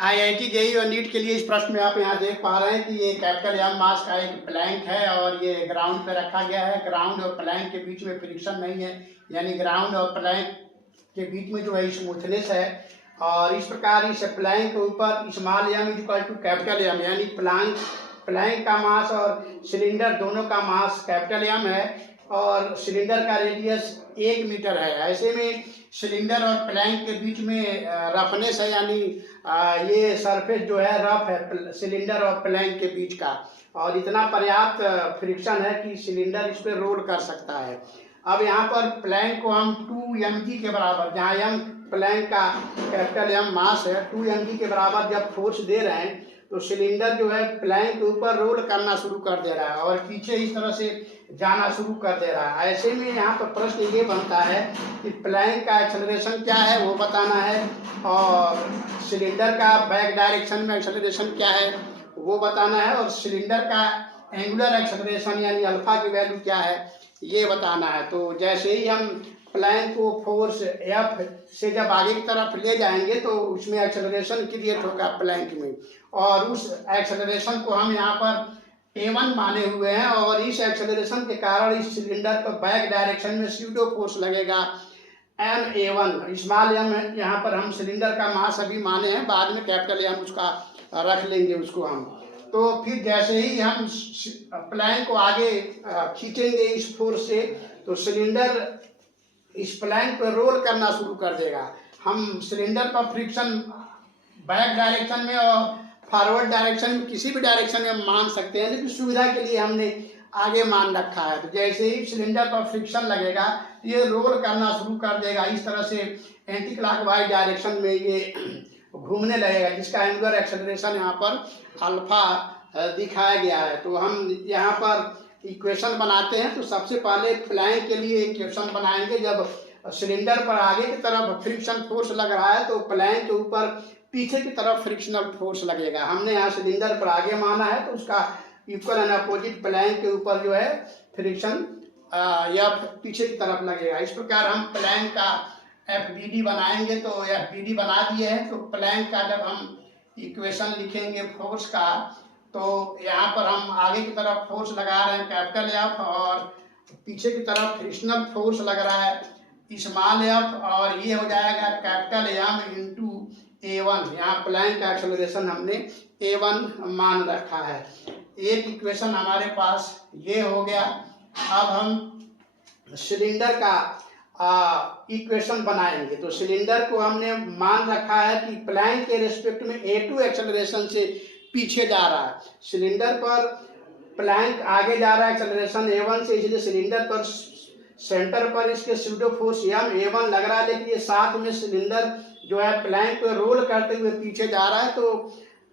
IIT JEE और NEET के लिए इस प्रश्न में आप यहाँ देख पा रहे हैं कि ये कैपिटल एम मास का एक प्लैंक है और ये ग्राउंड पे रखा गया है। ग्राउंड और प्लैंक के बीच में फ्रिक्शन नहीं है, यानी ग्राउंड और प्लैंक के बीच में जो है स्मूथनेस है। और इस प्रकार इस प्लैंक के ऊपर small m is equal to capital M, यानी प्लैंक का मास और सिलेंडर दोनों का मास कैपिटल एम है और सिलेंडर का रेडियस 1 मीटर है। ऐसे में सिलेंडर और प्लैंक के बीच में रफनेस है, यानी ये सरफेस जो है रफ है सिलेंडर और प्लैंक के बीच का, और इतना पर्याप्त फ्रिक्शन है कि सिलेंडर इस पर रोल कर सकता है। अब यहाँ पर प्लैंक को हम 2 mg के बराबर, जहाँ m प्लैंक का कैपिटल M मास है, 2 mg के बराबर जब फोर्स दे रहे हैं तो सिलेंडर जो है प्लैंक के ऊपर रोल करना शुरू कर दे रहा है और पीछे इस तरह से जाना शुरू कर दे रहा है। ऐसे में यहाँ पर प्रश्न ये बनता है कि प्लैंक का एक्सेलरेशन क्या है वो बताना है और सिलेंडर का बैक डायरेक्शन में एक्सेलरेशन क्या है वो बताना है और सिलेंडर का एंगुलर एक्सेलरेशन यानी अल्फा की वैल्यू क्या है ये बताना है। तो जैसे ही हम प्लैंक को फोर्स F से जब आगे की तरफ ले जाएंगे तो उसमें एक्सेलरेशन क्रिएट होगा प्लैंक में, और उस एक्सेलरेशन को हम यहाँ पर A1 माने हुए हैं और इस एक्सेलरेशन के कारण इस सिलेंडर पर बैक डायरेक्शन में स्यूडो फोर्स लगेगा MA1 स्मॉल m है। यहाँ पर हम सिलेंडर का मास अभी माने हैं, बाद में कैपिटल M उसका रख लेंगे उसको हम। तो फिर जैसे ही हम प्लैंक को आगे खींचेंगे इस फोर्स से तो सिलेंडर इस प्लैंक पर रोल करना शुरू कर देगा। हम सिलेंडर पर फ्रिक्शन बैक डायरेक्शन में और फॉरवर्ड डायरेक्शन में किसी भी डायरेक्शन में मान सकते हैं, लेकिन सुविधा के लिए हमने आगे मान रखा है। तो जैसे ही सिलेंडर पर फ्रिक्शन लगेगा ये रोल करना शुरू कर देगा, इस तरह से एंटी क्लॉकवाइज डायरेक्शन में ये घूमने लगेगा, जिसका एंगुलर एक्सेलरेशन यहाँ पर अल्फा दिखाया गया है। तो हम यहाँ पर इक्वेशन बनाते हैं। तो सबसे पहले प्लैंक के लिए इक्वेशन बनाएंगे। जब सिलेंडर पर आगे की तरफ फ्रिक्शन फोर्स लग रहा है तो प्लैंक के ऊपर पीछे की तरफ फ्रिक्शनल फोर्स लगेगा। हमने यहाँ सिलेंडर पर आगे माना है तो उसका इक्वल एंड अपोजिट प्लैंक के ऊपर जो है फ्रिक्शन या पीछे की तरफ लगेगा। इस प्रकार हम प्लैंक का FBD बनाएंगे। तो FBD बना दिए हैं। तो प्लैंक का जब हम इक्वेशन लिखेंगे फोर्स का, तो यहाँ पर हम आगे की तरफ फोर्स लगा रहे हैं कैपिटल F और पीछे की तरफ फ्रिक्शनल फोर्स लग रहा है स्मॉल f, और ये हो जाएगा कैपिटल M इंटू A1। यहाँ प्लैंक का एक्सेलरेशन हमने A1 मान रखा है। एक इक्वेशन हमारे पास ये हो गया। अब हम सिलेंडर का इक्वेशन बनाएंगे। तो सिलेंडर को हमने मान रखा है कि प्लैंक के रेस्पेक्ट में A2 एक्सेलरेशन से पीछे जा रहा है। सिलेंडर पर प्लैंक आगे जा रहा है एक्सेलरेशन A1 से, इसलिए सिलेंडर पर सेंटर पर इसके स्यूडो फोर्स A1 लग रहा है, लेकिन ये साथ में सिलेंडर जो है प्लैंक पे रोल करते हुए पीछे जा रहा है। तो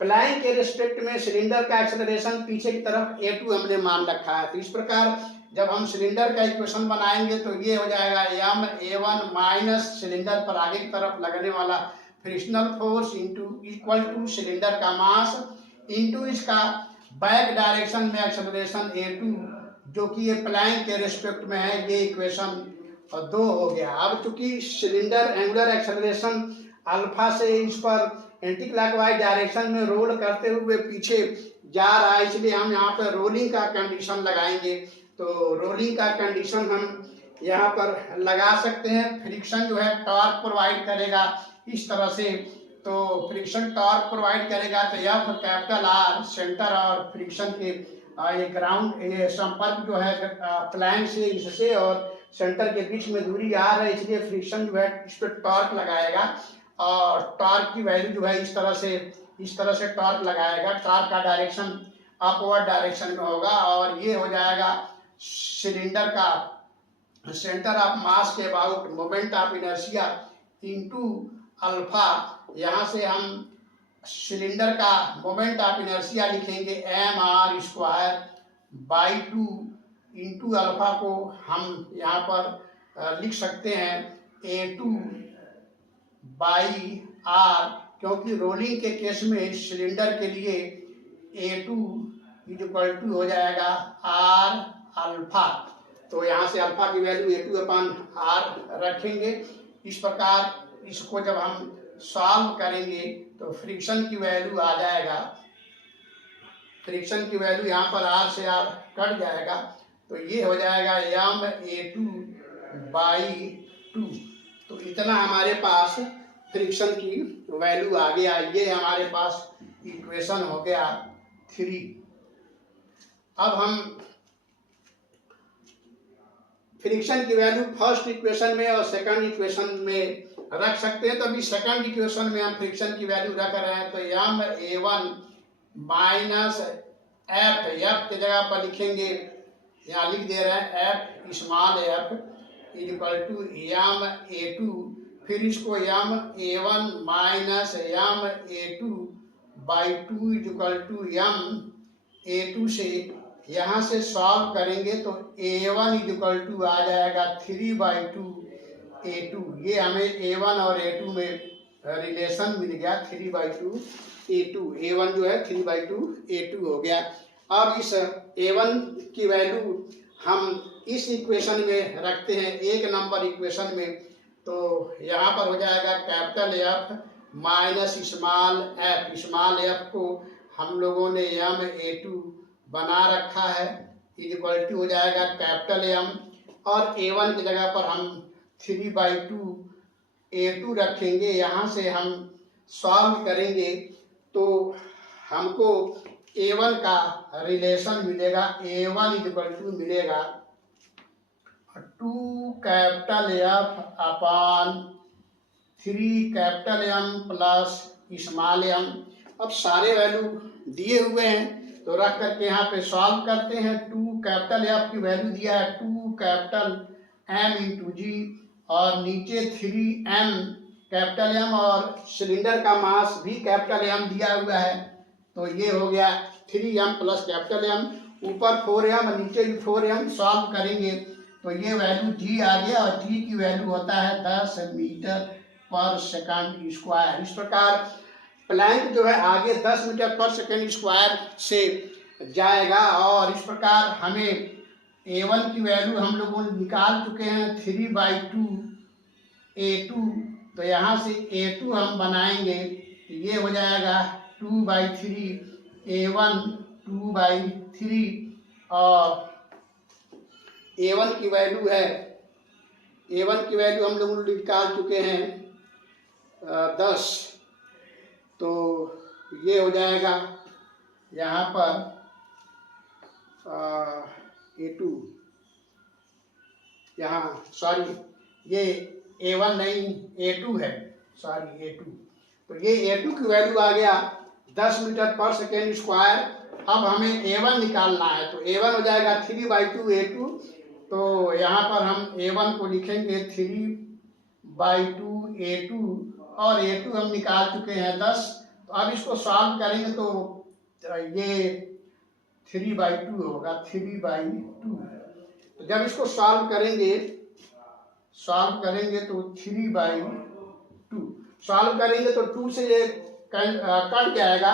प्लैंक के रिस्पेक्ट में सिलेंडर का एक्सेलरेशन पीछे की तरफ A2 हमने मान रखा है। तो इस प्रकार जब हम सिलेंडर का इक्वेशन बनाएंगे तो ये हो जाएगा MA1 माइनस सिलेंडर पर आगे की तरफ लगने वाला frictional force into equal two cylinder का मास इंटू इसका बैक डायरेक्शन में एक्सेलरेशन A2, जो कि ये प्लैंक के रिस्पेक्ट में है। ये इक्वेशन 2 हो गया। अब चूंकि सिलेंडर एंगुलर एक्सेलरेशन अल्फा से इस पर एंटी क्लॉकवाइज डायरेक्शन में रोल करते हुए पीछे जा रहा है, इसलिए हम यहाँ पर रोलिंग का कंडीशन लगाएंगे। तो रोलिंग का कंडीशन हम यहाँ पर लगा सकते हैं। फ्रिक्शन जो है टॉर्क प्रोवाइड करेगा इस तरह से। तो फ्रिक्शन टॉर्क प्रोवाइड करेगा तो F कैपिटल R सेंटर और फ्रिक्शन के ये ग्राउंड ये संपर्क जो है प्लैंक से इससे और सेंटर के बीच में दूरी R है, इसलिए फ्रिक्शन जो है इस पर टॉर्क लगाएगा और टॉर्क की वैल्यू जो है इस तरह से टॉर्क लगाएगा। टॉर्क का डायरेक्शन अपवर्ड डायरेक्शन में होगा और ये हो जाएगा सिलेंडर का सेंटर ऑफ मास के about moment of inertia into alpha. यहाँ से हम सिलेंडर का मोमेंट ऑफ इनर्शिया लिखेंगे mr² बाई 2 इंटू अल्फा को हम यहाँ पर लिख सकते हैं A2 बाई R, क्योंकि रोलिंग के केस में सिलेंडर के लिए A2 इक्वल टू हो जाएगा R अल्फा। तो यहाँ से अल्फा की वैल्यू A2/R रखेंगे। इस प्रकार इसको जब हम सॉल्व करेंगे तो फ्रिक्शन की वैल्यू आ जाएगा, फ्रिक्शन की वैल्यू यहाँ पर आर से आर कट जाएगा, तो ये हो जाएगा m/2/2। तो इतना हमारे पास फ्रिक्शन की वैल्यू आ गया। ये हमारे पास इक्वेशन हो गया 3। अब हम फ्रिक्शन की वैल्यू फर्स्ट इक्वेशन में और सेकंड इक्वेशन में रख सकते हैं। तो अभी सेकंड इक्वेशन में हम फ्रिक्शन की वैल्यू रख रहे हैं, तो ma1 माइनस एफ, एफ की जगह पर लिखेंगे, यहाँ लिख दे रहे हैं F small f equal to ma2, फिर इसको ma1 minus ma2/2 equal to ma2 से यहाँ से सॉल्व करेंगे तो a1 इक्वल टू आ जाएगा 3/2 a2। ये हमें a1 और a2 में रिलेशन मिल गया, 3/2 a2, a1 जो है 3/2 a2 हो गया। अब इस a1 की वैल्यू हम इस इक्वेशन में रखते हैं, एक नंबर इक्वेशन में, तो यहाँ पर हो जाएगा capital F minus small F. Small F को हम लोगों ने ma2 बना रखा है, इक्वल टू हो जाएगा कैपिटल M, और a1 की जगह पर हम 3/2 a2 रखेंगे। यहाँ से हम सॉल्व करेंगे तो हमको a1 का रिलेशन मिलेगा, a1 इक्वल टू मिलेगा 2 capital F upon 3 capital M plus small m। अब सारे वैल्यू दिए हुए हैं तो रख करके यहाँ पे सॉल्व करते हैं। 2 कैपिटल F की वैल्यू दिया है 2 कैपिटल M इंटू जी, और नीचे 3m कैपिटल M, और सिलेंडर का मास भी कैपिटल M दिया हुआ है, तो ये हो गया 3m प्लस कैपिटल M, ऊपर 4m नीचे भी 4m। सॉल्व करेंगे तो ये वैल्यू g आ गया, और g की वैल्यू होता है 10 मीटर पर सेकंड स्क्वायर। इस प्रकार प्लैंक जो है आगे 10 मीटर पर सेकंड स्क्वायर से जाएगा, और इस प्रकार हमें a1 की वैल्यू हम लोगों ने निकाल चुके हैं 3/2 a2, तो यहाँ से a2 हम बनाएंगे, ये हो जाएगा 2/3 a1 2/3, और a1 की वैल्यू है, a1 की वैल्यू हम लोग निकाल चुके हैं 10, तो ये हो जाएगा यहाँ पर a2, यहाँ सॉरी ये a1 नहीं a2 है, सॉरी a2, तो ये a2 की वैल्यू आ गया 10 मीटर पर सेकेंड स्क्वायर। अब हमें a1 निकालना है, तो a1 हो जाएगा 3/2 a2, तो यहाँ पर हम a1 को लिखेंगे 3/2 a2, और a2 हम निकाल चुके हैं 10। तो अब इसको सॉल्व करेंगे तो ये 3/2 होगा, 3/2। तो जब इसको सॉल्व करेंगे तो 3/2 सॉल्व करेंगे तो 2 से ये कट जाएगा,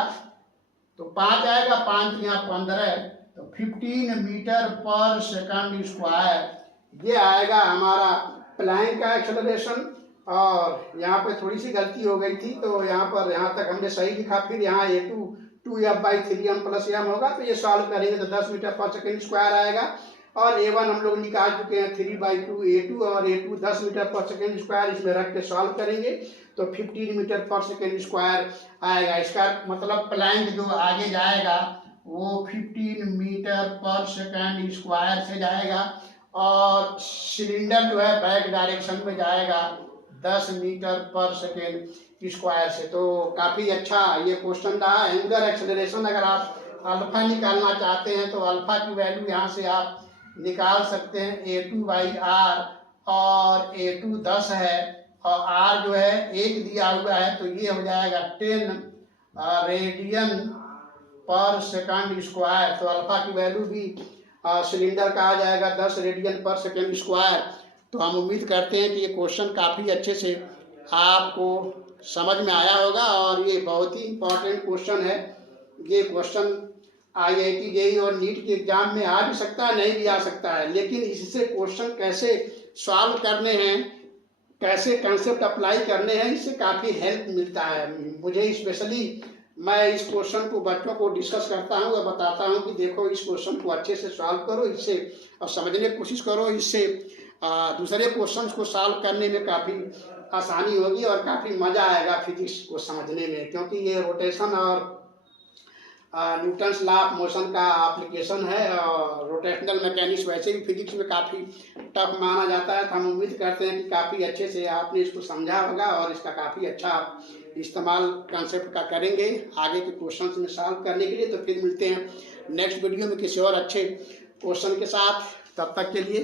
तो 5 आएगा, 5 यहाँ 15, तो 15 मीटर पर सेकंड स्क्वायर ये आएगा हमारा प्लैंक का एक्सेलरेशन। और यहाँ पे थोड़ी सी गलती हो गई थी, तो यहाँ तक हमने सही लिखा, फिर यहाँ a2 2f/3m प्लस m होगा, तो ये सॉल्व करेंगे तो 10 मीटर पर सेकेंड स्क्वायर आएगा, और a1 हम लोग निकाल चुके हैं 3/2 a2, और a2 10 मीटर पर सेकेंड स्क्वायर, इसमें रख के सॉल्व करेंगे तो 15 मीटर पर सेकेंड स्क्वायर आएगा। इसका मतलब प्लैंक जो आगे जाएगा वो 15 मीटर पर सेकेंड स्क्वायर से जाएगा, और सिलेंडर जो है बैक डायरेक्शन में जाएगा 10 मीटर पर सेकेंड स्क्वायर से। तो काफ़ी अच्छा ये क्वेश्चन रहा। एंगुलर एक्सेलरेशन अगर आप अल्फा निकालना चाहते हैं तो अल्फा की वैल्यू यहाँ से आप निकाल सकते हैं, a2/r, और a2 10 है और r जो है 1 दिया हुआ है, तो ये हो जाएगा 10 रेडियन पर सेकंड स्क्वायर। तो अल्फा की वैल्यू भी सिलेंडर का आ जाएगा 10 रेडियन पर सेकंड स्क्वायर। तो हम उम्मीद करते हैं कि ये क्वेश्चन काफ़ी अच्छे से आपको समझ में आया होगा, और ये बहुत ही इम्पोर्टेंट क्वेश्चन है। ये क्वेश्चन IIT JEE और नीट के एग्जाम में आ भी सकता है, नहीं भी आ सकता है, लेकिन इससे क्वेश्चन कैसे सॉल्व करने हैं कैसे कंसेप्ट अप्लाई करने हैं, इससे काफ़ी हेल्प मिलता है मुझे। स्पेशली मैं इस क्वेश्चन को बच्चों को डिस्कस करता हूँ और बताता हूँ कि देखो इस क्वेश्चन को अच्छे से सॉल्व करो, इससे और समझने की कोशिश करो, इससे दूसरे क्वेश्चंस को सॉल्व करने में काफ़ी आसानी होगी और काफ़ी मज़ा आएगा फिजिक्स को समझने में, क्योंकि ये रोटेशन और न्यूटन्स लॉ ऑफ मोशन का एप्लीकेशन है। और रोटेशनल मैकेनिक्स वैसे भी फिजिक्स में काफ़ी टफ माना जाता है, तो हम उम्मीद करते हैं कि काफ़ी अच्छे से आपने इसको समझा होगा और इसका काफ़ी अच्छा इस्तेमाल कंसेप्ट का करेंगे आगे के क्वेश्चंस में सॉल्व करने के लिए। तो फिर मिलते हैं नेक्स्ट वीडियो में किसी और अच्छे क्वेश्चन के साथ, तब तक के लिए